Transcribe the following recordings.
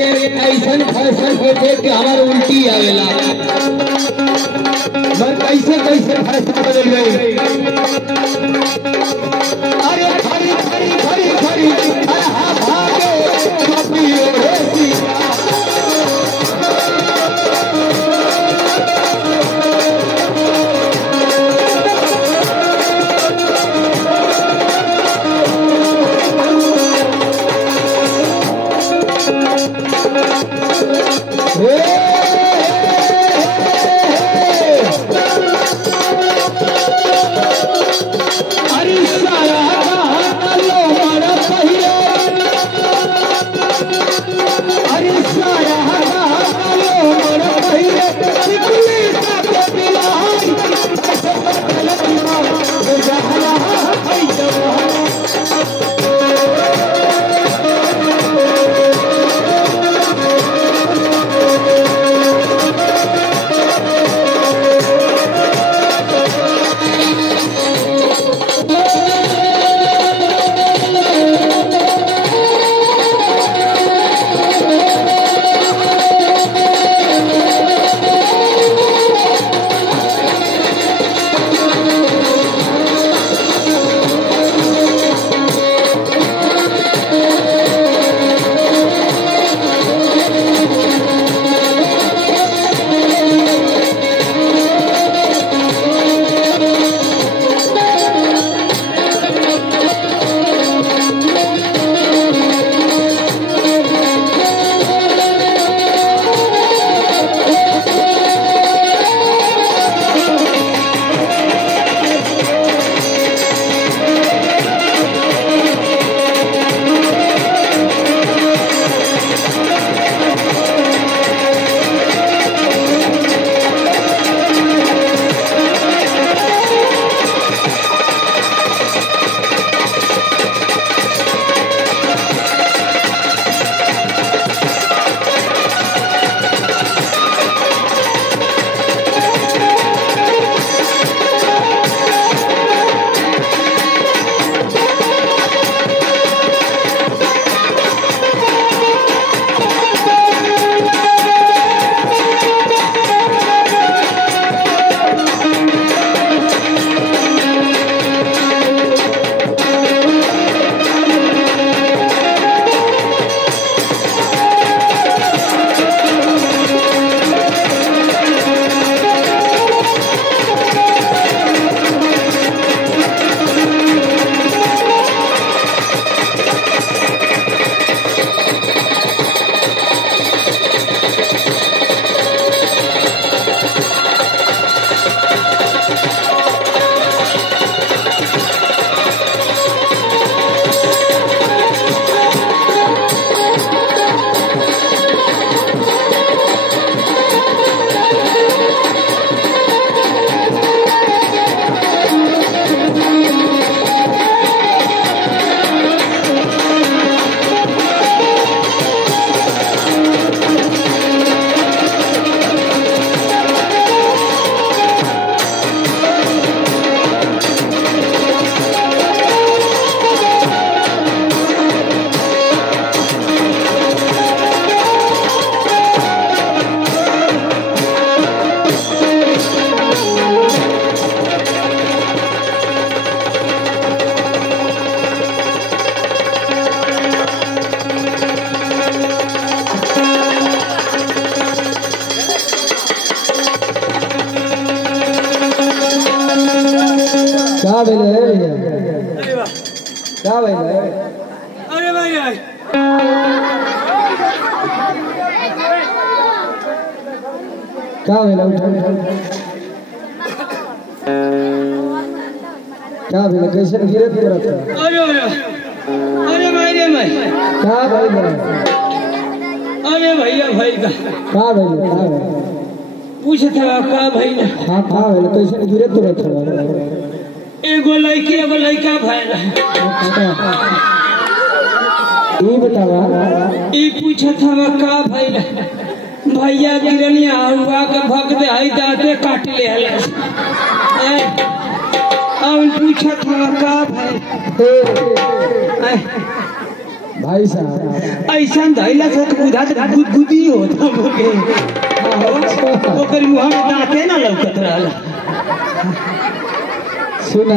ऐसन फैशन के देख के हमारे उल्टी आवेला। मैं कैसे कैसे फैशन बदल गई। अरे खड़ी खड़ी खड़ी खड़ी भागे क्या बोले भैया? क्या बोले? अरे भैया क्या बोला? क्या बोला? कैसे गिरे पूरा था? अरे भाई रे भाई क्या बोले? अरे भैया भाई का क्या बोले? क्या बोले? पूछ था का भाई ना? हाँ क्या बोले? कैसे गिरे पूरा था? एगो लड़की एगो लड़का भाई ये बतावा ये पूछा था का भाई ना? भैया गिरनिया हुआ के भग दे आई दांते काट ले हले अब पूछा था का भाई भाई साहब ऐसा धैला से बुझा तो गुदगुदी होता होके ओकर मुंह में दांते ना लौकत रहल। सुना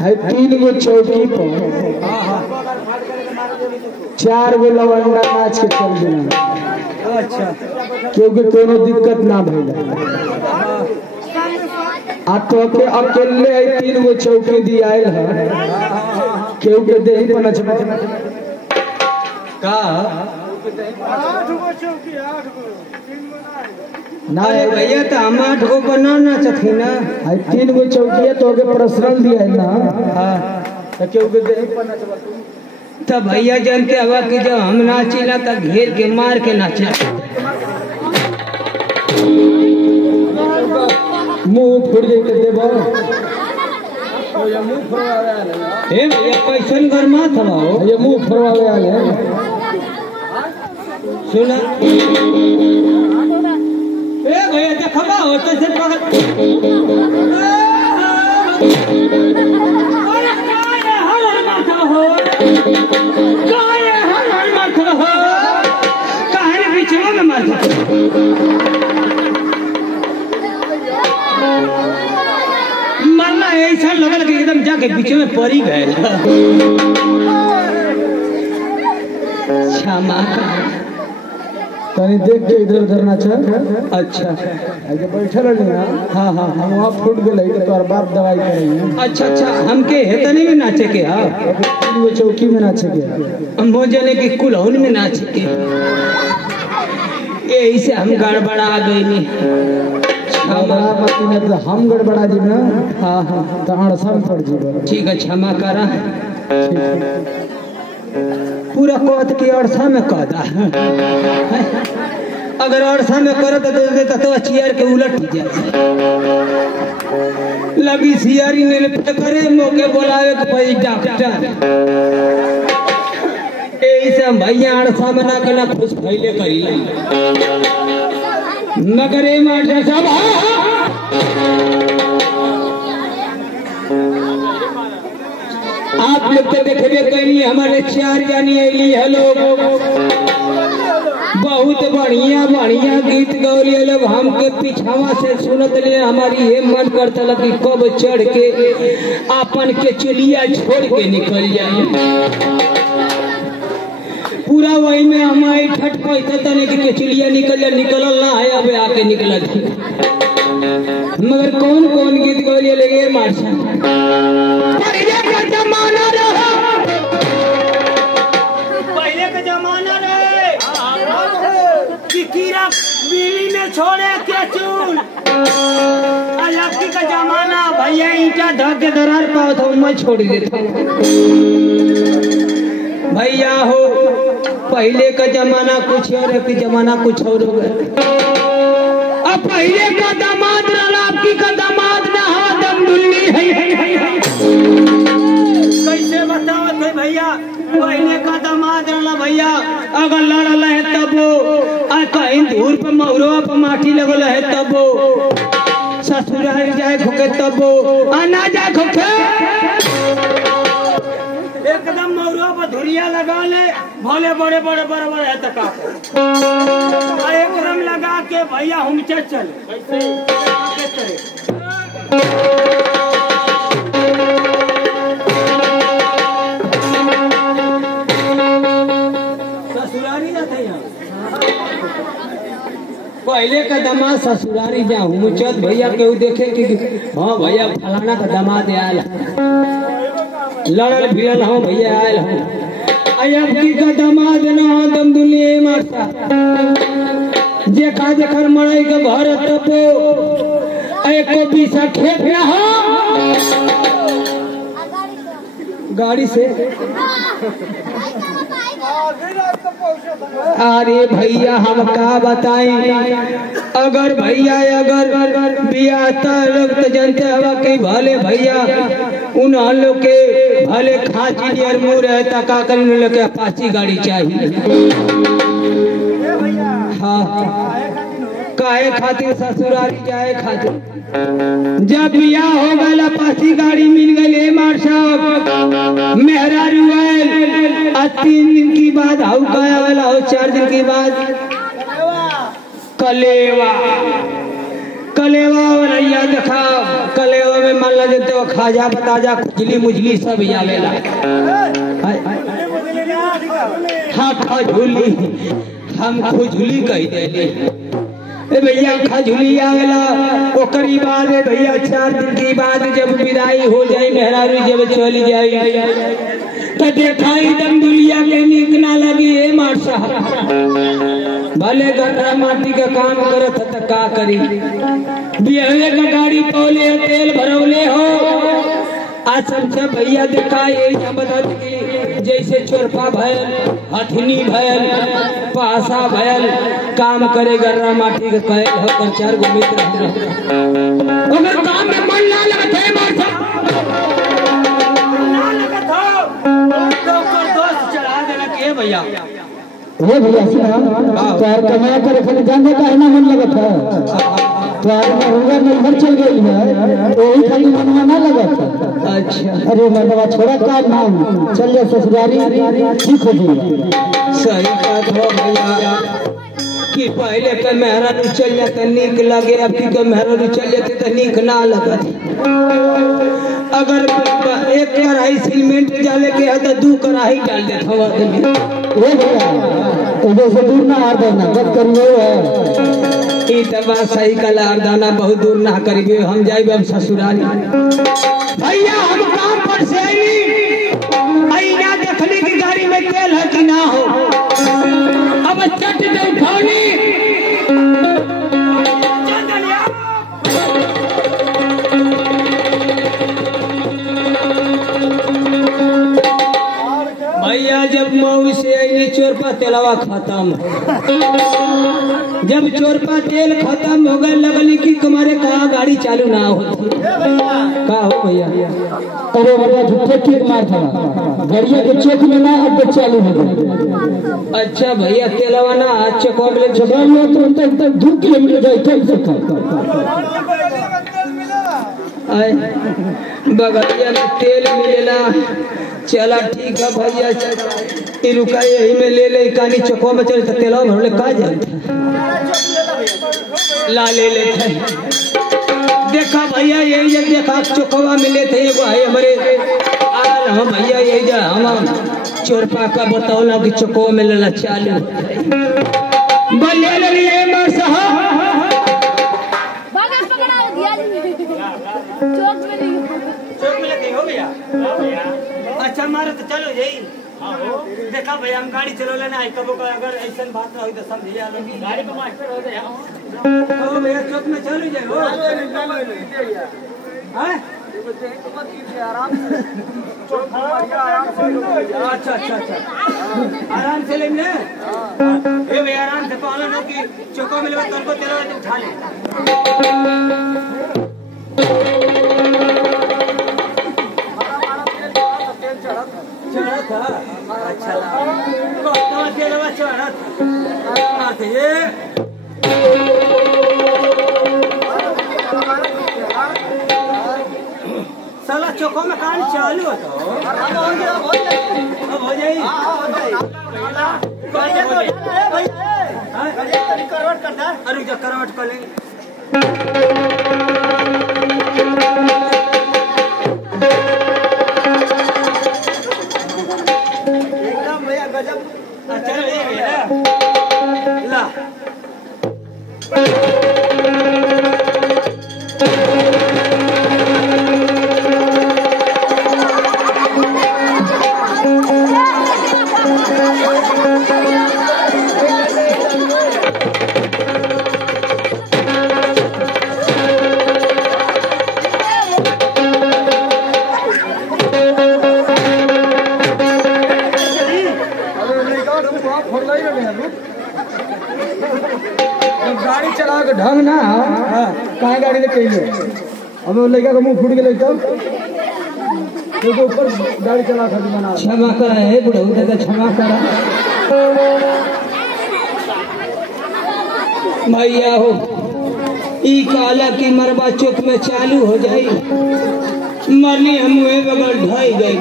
है 3 गो चौकी पर 4 गो लवंडा नाच के चल देना। अच्छा क्योंकि कोनो दिक्कत ना भइल आ तो के अकेले 3 गो चौकी दी आयल है क्योंकि देही पर नच का 8 गो चौकी 8 गो 3 गो ना अरे भैया तो हम 8 गो बना नाचथी ना। है 3 गो चौकी तो के पर्सनल दिया है ना। हाँ तो क्योंकि देही पर नचबा तब भैया जानते हवा कि जब हम नाचिला तब घेर के मार के नाचिला। मुंह फुड़ के देबो हे भैया कैसन गरमा था ये मुंह फुड़वावे वाले सुना ए भैया देखबा होते से पकड़ अरे काय हर माथा हो काय हर माथा हो काहे बीच में माथा मरना ऐसा लगल कि एकदम जाके बीच में पड़ी गए। क्षमा तनी देख के इधर उधर नाचा। अच्छा ऐसे बैठल रही ना। हाँ हाँ हम वहाँ फूट गए तो तोहर बाप दवाई करेंगे। अच्छा अच्छा हमके हेतनी में नाचे के हा 3 गो चौकी में नाचे के हम जने की कुलौन में नाचे के यही से हम गड़बड़ा गई। गड़बड़ा मत ना तो हम गड़बड़ा जी ना। हाँ हाँ तो अड़सा में पड़ जी। ठीक है क्षमा करा पूरा कोत की अड़सा में कदा अगर अड़सा में करत तो देता तो चेयर के उलट जाए लगी सियारी ने करे मौके बोलावे के भाई डॉक्टर यही से भैया अड़सा में ना के खुश फैले करी मगर ये मास्टर साहब आप लोग तो देखबे कहीं हमारे 4 जानी अली है लोग बहुत बढ़िया बढ़िया गीत गौलिए लोग हमके पिछावा से सुनत लिए हमारी ये मन करता लग कि कब चढ़ के अपन के चलिया छोड़ के निकल जाए। पूरा वही में हमारी ठट पैसा तने के चलिया निकल ना है अब आके निकल थी। मगर कौन कौन गीत गौलिए लगे मार्शा पहले का जमाना रहे कि कीड़ा बीड़ी में छोड़े के चूल अजब का जमाना भैया ईटा धक के दरार पाओ तो मैं छोड़ देता भैया हो। पहले का जमाना कुछ और है फिर जमाना कुछ और हो गया। अब पहले का दामाद रहा आपकी का दामाद ना हो दम दुल्ली है। कैसे बताओ थे भैया पहले का दामाद रहा भैया अगर लड़ल है तब वो कहीं दूर पर महुरवा पर माटी लगल है तब वो ससुराल जाए खोके तब वो ना जाए खोके एकदम महुरवा पर धुरिया लगा ले भले बड़े बड़े बड़े बड़े है तक एकदम लगा के भैया हम चल ससुरारी जाते हैं पहले का दामाद ससुरारी जाऊँ चल भैया केहू देखे कि हाँ भैया फलाना का दामाद आयल लड़ल भिड़ल हाँ भैया आयल हूँ अब की का दामाद न हो दम दुनिया मारता जेखा जेखर मड़ाई के घर तपो एको पीसा खेत न हो गाड़ी से। अरे भैया हम का बताएं अगर भैया अगर बियाता लोग तो जानते हवा कि भले भैया उन लोग के भले खाची और मुँह रहता का कर उन लोग के अपाची गाड़ी चाहिए। हाँ काहे खातिर ससुरारी जाए खातिर। जब बियाह हो गया पासी गाड़ी मिल गई मार साहब मेहरारू आयल 3 दिन की बाद हाउ काया वाला हो 4 दिन की बाद कलेवा भैया देखा कलेवा में मान लो तो खाजा बताजा खुजली मुजली सब आवेला। हाँ खजूली हम खुजली कह देली भैया खजूली आवेला। ओकरी बाद भैया 4 दिन की बाद जब विदाई हो जाए मेहरारू जब चली जाए तो देखा एकदम दुनिया के नीक ना लगी है मार साहब। भले गटरा माटी का काम करत त का करी बिहले का गाड़ी पौले तेल भरौले हो आज सब भैया देखा ये बता जैसे चोरपा भयल हथनी भयल पासा भयल काम करे गर्रा माटी का कहे होकर 4 गो मित्र अगर काम में मन ना लगत है मार दोस्त चढ़ा देना के भैया ये भैया सुना चार कमाया करे फिर जाने का ना मन लगत है चार में होगा नहीं चल गई है तो वही खाली मनवा ना लगत है। अच्छा अरे मनवा छोड़ा का नाम चल जा ससुरारी ठीक हो जाएगा। सही बात हो भैया कि पहले के मेहरारू चल जाते नीक लगे अब की मेहरारू चल जाते तो नीक ना लगत। अगर 1 कढ़ाई सीमेंट डाले के है तो 2 कढ़ाई डाल देते हो आदमी। ये भैया इधर से दूर ना हार देना जब करिए है ई तो बात सही कल आरदाना बहुत दूर ना करिए हम जाइए अब ससुराली भैया हम काम पर से आई ना देखने की गाड़ी में तेल है कि ना हो अब चट दे उठानी भैया जब मऊ से आई चोरपा तेलवा खत्म जब चोरपा तेल खत्म हो गए लगल कि तुम्हारे कहा गाड़ी चालू ना होती का हो भैया। अरे भैया झूठे ठीक मार था गाड़िया के चेक में ना अब चालू हो गए। अच्छा भैया तेलवा ना आज चको में जगह में तो तक 2 किलोमीटर जाए कैसे बगलिया में तेल मिलेला चला ठीक है भैया रुका यही में ले ले कानी चको में चल तेलवा भरले का जाए ला ले लेते देखा भैया यही जब देखा चोकवा मिले थे एगो है हमारे आल हम भैया यही जा हम चोरपा का बतौला कि चोकवा में लेला चालू बल्ले ले मार साहब चौक में लगे हो भैया अच्छा मारो तो चलो यही देखा भैया हम गाड़ी चलो लेना है कबो का अगर ऐसा बात ना हो तो समझिए गाड़ी का मास्टर हो जाए तो भैया चौक में चलो जाए हो अच्छा अच्छा अच्छा आराम से लेने ये भैया आराम से पालन हो कि चौको में लेकर तुमको तेरा उठा ले चढ़त अच्छा तेलवा चढ़त ये साला चौको में काम चालू है तो अब हो जाए अरे जो करवट कर लेंगे एकदम भैया गजब चलो ये ला गाड़ी चला के ढंग ना कहाँ गाड़ी ले कहीं अब लड़का का मुंह फूट गया तब तो ऊपर गाड़ी चला था बना क्षमा करा है बुढ़ऊ दादा क्षमा करा भैया हो ई काला की मरबा चौक में चालू हो जाई मरनी हम बगल ढाई गए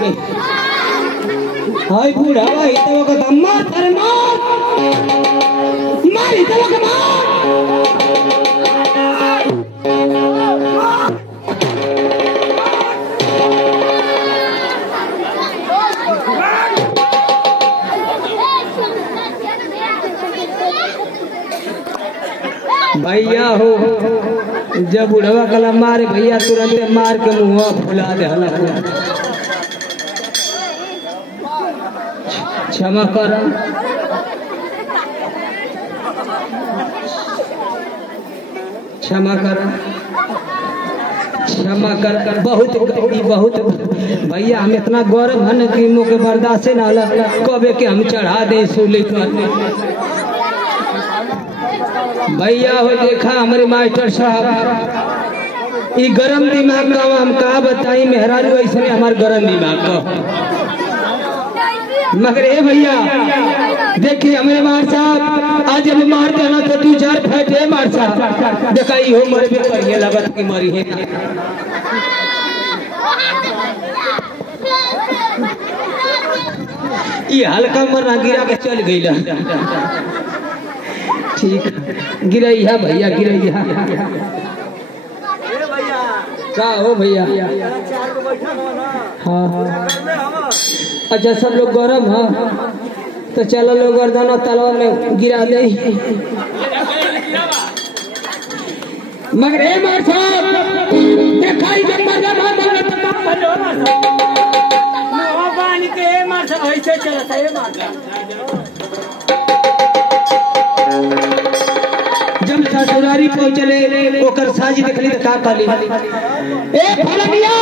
हाय बूढ़ा भाई तो का मार तर मार इतना का मार भैया हो जब बुढ़वा कला मारे भैया तुरंत मार के मुँह फुला दे हला क्षमा कर क्षमा कर क्षमा कर बहुत भैया हम इतना गौरव है कि मुँह के बर्दाश्त ना कबे के हम चढ़ा दे सूली पर भैया हो देखा हमारे मास्टर साहब ये गरम दिमाग का हम कहा बताई मेहरारू ऐसे हमारे गरम दिमाग का मगर ए भैया देखिए हमारे मार साहब आज जब मार देना तो तू चार फैटे मार साहब देखा हो मरे भी करिए लगत की मरी है ये हल्का मरना गिरा के चल गई ठीक गिरैया भैया गिरैया का हो भैया हाँ अच्छा सब लोग गरम है तो चलो लोग गर्दन तलवा में गिरा दे मगर ए मार साहब देखाई जब मरना पानी के मार साहब ऐसे चलता है मार जब ससुरारी पहुंचले ओकर साजी देखली तो का कहली ए फलनिया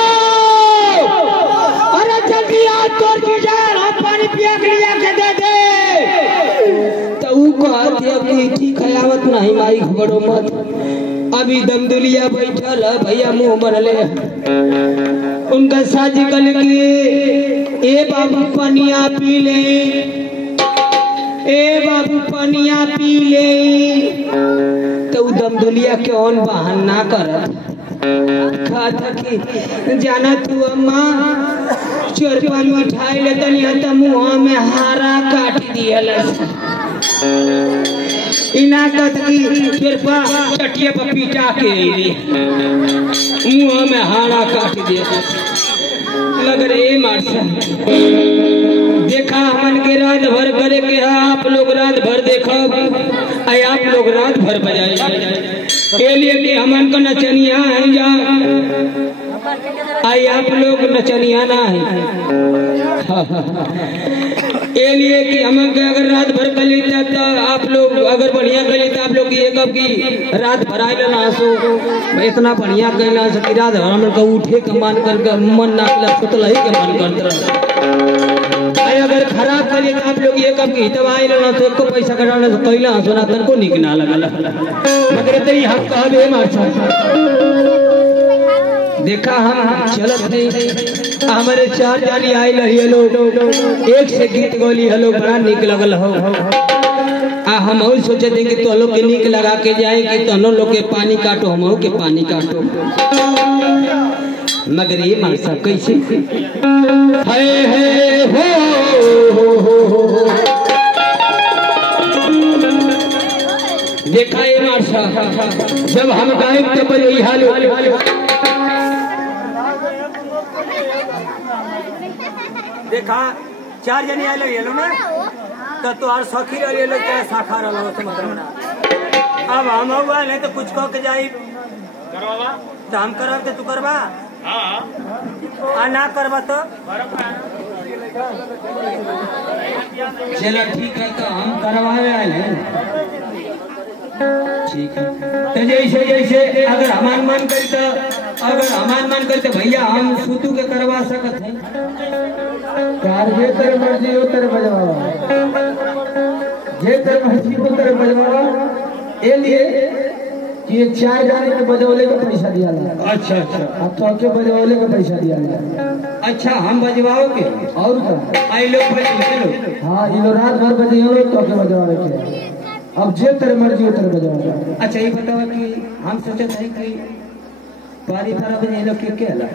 अरे जल्दी आ तोर की जान हाथ पानी पिया के लिया के दे दे तो ऊ कहत है कि ठीक है आवत नहीं माई खबरो मत अभी दमदुलिया बैठल है भैया मुंह बनले उनका साजी कहले कि ए बाबू पनिया पी ले ए बाबू पनिया पी ले तो दमदुलिया के ऑन बहाना करत खाता कि जाना तू अम्मा चोरपा मिठाई ले तनी मुँह में हारा काट दियल इना कत की चोरपा चटिया पर पीटा के मुँह में हारा काट दिया लग रहे मार देखा हमन के रात भर करे के आप लोग रात भर देखो आई आप लोग रात भर बजाए के लिए कि हमन को नचनिया है जा आई आप लोग नचनिया ना है के लिए कि हमन के अगर रात भर कली तो आप लोग अगर बढ़िया कली तो आप लोग ये कब की रात भर आए ना सो इतना बढ़िया कहना सकी रात भर हमन का उठे के मन कर मन ना सुतल ही के मन करता अगर खराब करिए तो आप लोग ये कब की तब आए ना तो को पैसा कटाने से कहला सुना तन को निक ना लगल मगर तो हम कहबे मार देखा हम चलत नहीं हमारे चार जानी आए रही लोग एक से गीत गोली हलो बड़ा निक लगल हो हम और सोचे थे कि तो लोग के निक लगा के जाए कि तो लोग के पानी काटो हम के पानी काटो मगर ये मार साहब कैसे देखा ये मार साहब जब हम गायब तब यही हाल देखा चार जने आए लगे ना तो तोहार सखी रही लोग चाहे शाखा रहा मतलब अब हम हुआ नहीं तो कुछ कह के जाई तो हम करब तो तू करबा आ ना करबा तो चलो ठीक है तो हम करवाने आए हैं ठीक है तो जैसे जैसे अगर हमान मन करी तो भैया हम सुतू के करवा सकत हैं ये तेरे मर्जी हो तेरे बजवावा ये तेरे मर्जी हो तेरे बजवावा ये लिए कि ये चार गाने के बजौले का पैसा दिया जाए। अच्छा अब तो के बजौले का पैसा दिया जाए। अच्छा हम बजवाओगे और क्या आई लोग बजे लो हाँ ये लोग रात भर बजे हो तो के बजवावे के अब जे तेरे मर्जी हो तेरे बजाओ। अच्छा ये बताओ कि हम सोचे थे कि पारी पारा बजे लोग के क्या ला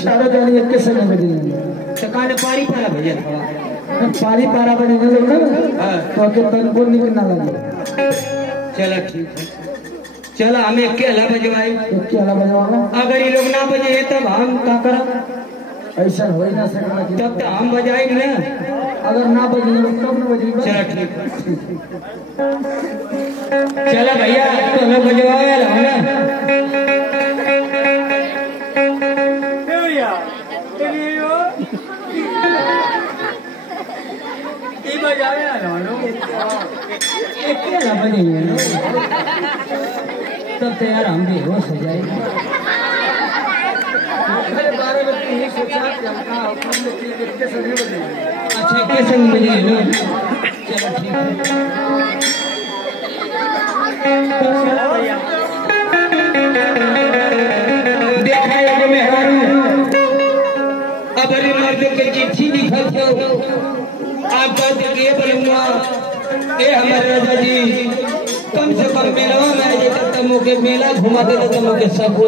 चारों जानी एक के संग बजेंगे। तो काले पारी पारा भैया थोड़ा पारी पारा बजेंगे लोग ना तो आगे तन बोल निकलना लगे। चलो ठीक है, चलो हमें एक के अला बजवाए। एक के अला बजवाना। अगर ये लोग ना बजे तब हम क्या करा? ऐसा हो ही ना सकता। तब तो हम बजाएंगे ना। अगर ना बजेंगे तब ना बजेंगे। चलो ठीक है, चलो भैया तो हमें बजवाए ना। भैया ये बजावे ना लो एक के अला बजेंगे ना तब तो यार हम भी होश हो जाएंगे। बारे में यही सोचा कि हम का अपने एक के संग बजेंगे। अच्छा एक के संग बजेंगे ना। चलो ठीक है, चलो भैया देखा एगो मेहरारू अबरी मर्द के चिट्ठी लिखल छो। आप बात के बोलूंगा ए हमारे राजा जी कम से कम मेलवा में आइए तब मुके मेला घुमा दे तो मुके सब हो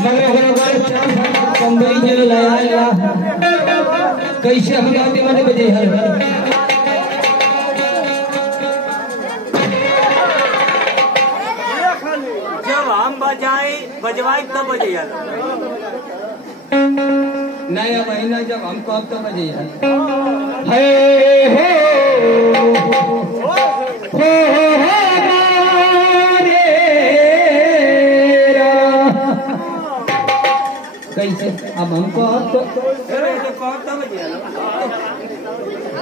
मगर हमरा बारे चार कंबई जल लाया कैसे हम गाते माने बजे है। जब हम बजवाए तब बजे नया महीना जब हम कब तो बजे है कैसे अब हमको अब तो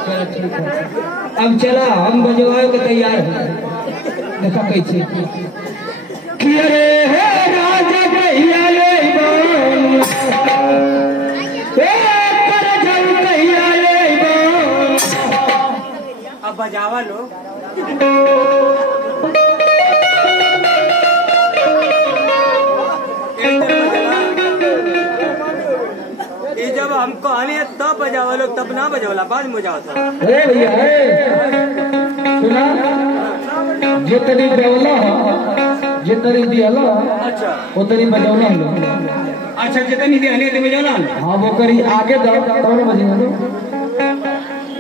चलो ठीक है, अब चला हम बजवाए के तैयार है। देखो कैसे कि अरे हे राजा भैया ले अब बजावा लो। ये जब हम कहनी तब बजावा लोग तब ना बजावला बाद में जाओ था। भैया सुना जे तरी देवला जे तरी दियाला अच्छा वो तरी बजौला लो। अच्छा जितनी देर हने में जाना। हाँ वो करी आगे दो तब बजेगा लो।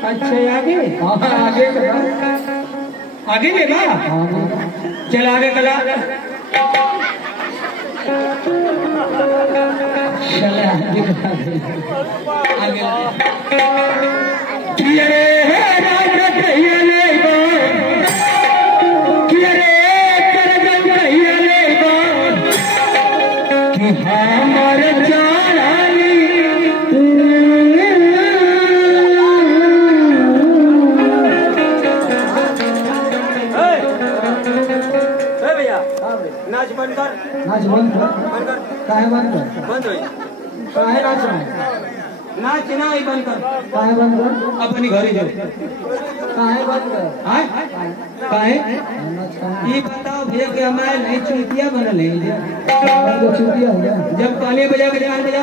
अच्छा आगे हाँ आगे करा। आगे लेगा। हाँ चल आगे कला चले आगे करा आगे कि अरे हे राजा भैया ले कि अरे कर भैया ले कि हमारे जानी भैया नाच बंद कर। नाच बंद कर। बंद कर। काहे बंद कर? बंद हो काहे नाच रहा नाच ना ही बंद कर। काहे बंद कर? अपनी घरे जाओ। काहे बंद कर? हाँ काहे नाच काहे? ये बताओ भैया कि हमारे नई चुटिया बनल है तो छुट्टियां हो गया। जब काले बजा के जान बजा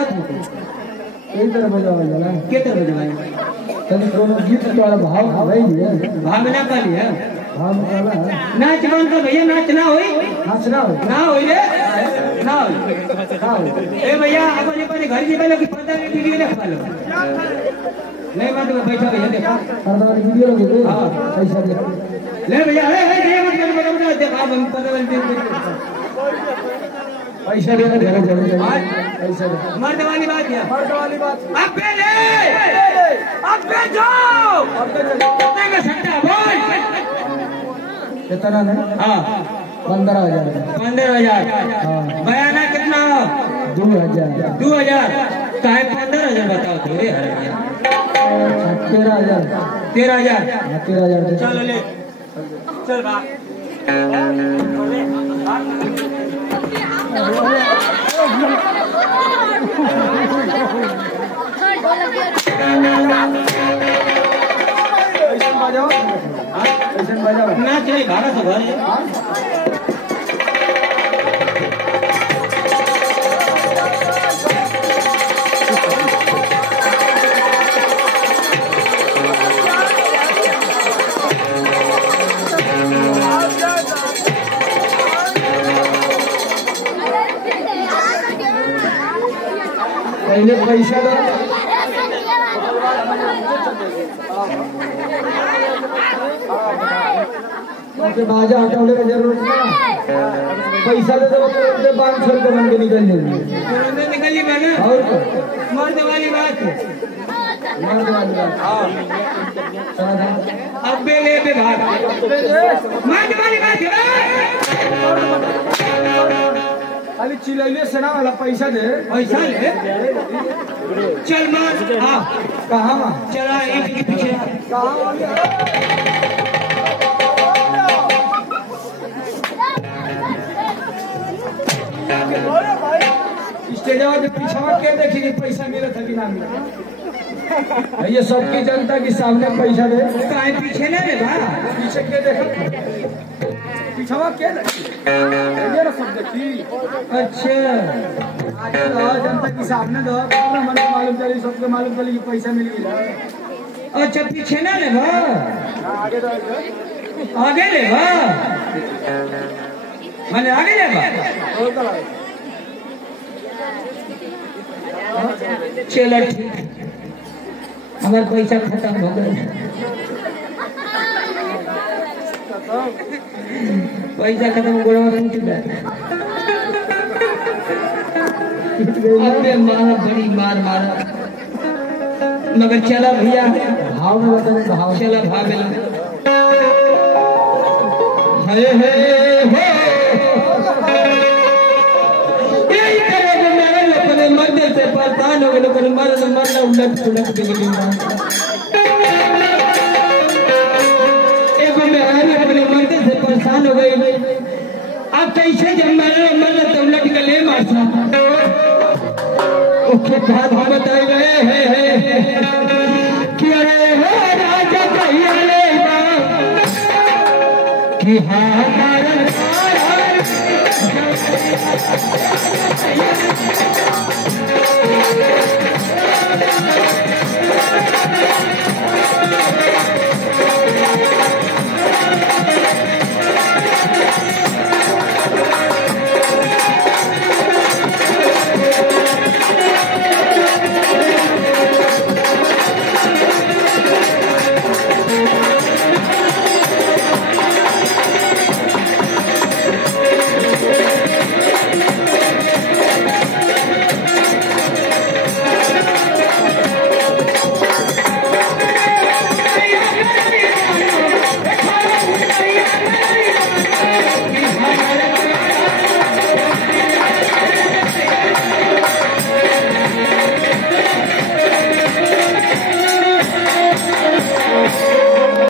एक तरह बजावा जाला। के तरह बजवाए तनी कोनो गीत का भाव हवाई है। भावना का लिया भाव काला नाच बंद कर भैया नाच ना होई नाचना हो ना होई रे ना होई। का हो ए भैया अपने अपने घर जी पहले कि पता नहीं वीडियो देखा लो नहीं बात में बैठा भैया देखा हर वीडियो लगे रे। हाँ। पैसा दे ले भैया ए मत बता देखा हम पता नहीं पैसा देना घर चले पैसा दे। मर्द वाली बात है मर्द वाली बात अब पे जाओ कितने का सट्टा बोल कितना है? हाँ 15,000। 15,000 हाँ बयाना कितना 2,000। 2,000 काहे 15,000 बताओ थोड़े हर 13,000। 13,000 13,000 चल ले चल भाग ना चले भारत घर है पहले पैसा दो उनके बाजा हटाने की जरूरत नहीं पैसा दे दो 500 रुपये बन के निकल जाएंगे निकली मैंने और मर्द वाली बात मर्द वाली बात अब बेले पे भाग मर्द वाली बात खाली चिलैले सेना वाला पैसा दे पैसा ले चल मार हाँ कहाँ वहाँ चला इसके पीछे स्टेजवा के पीछे के देखी कि पैसा मिला था कि ना मिला ये सबकी जनता के सामने पैसा दे काहे पीछे ना रे बा पीछे के देखा पीछवा के ये ना सब देखी अच्छा आगे दो जनता के सामने दो मन मालूम चली सबके मालूम चली कि पैसा मिल गया अच्छा पीछे ना रे बा आगे ले बा मैंने आगे ले बा चलो ठीक हमारा पैसा खत्म हो गया पैसा खत्म गोड़ा टूट गया अबे मारा बड़ी मार मारा मगर चला भैया भाव में बताने भाव चला भाग मिला हे हे हे यही करेगा मेरे लोगों मरने से परेशान हो गए लोगों मरना उलट पुलट के लिए एगो मेहरानी अपने मरने से परेशान हो गई अब कैसे जब मरना तो उलट के ले मारता उसके बाद हम बताए गए हैं कि अरे हो राजा भैया ले कि हाँ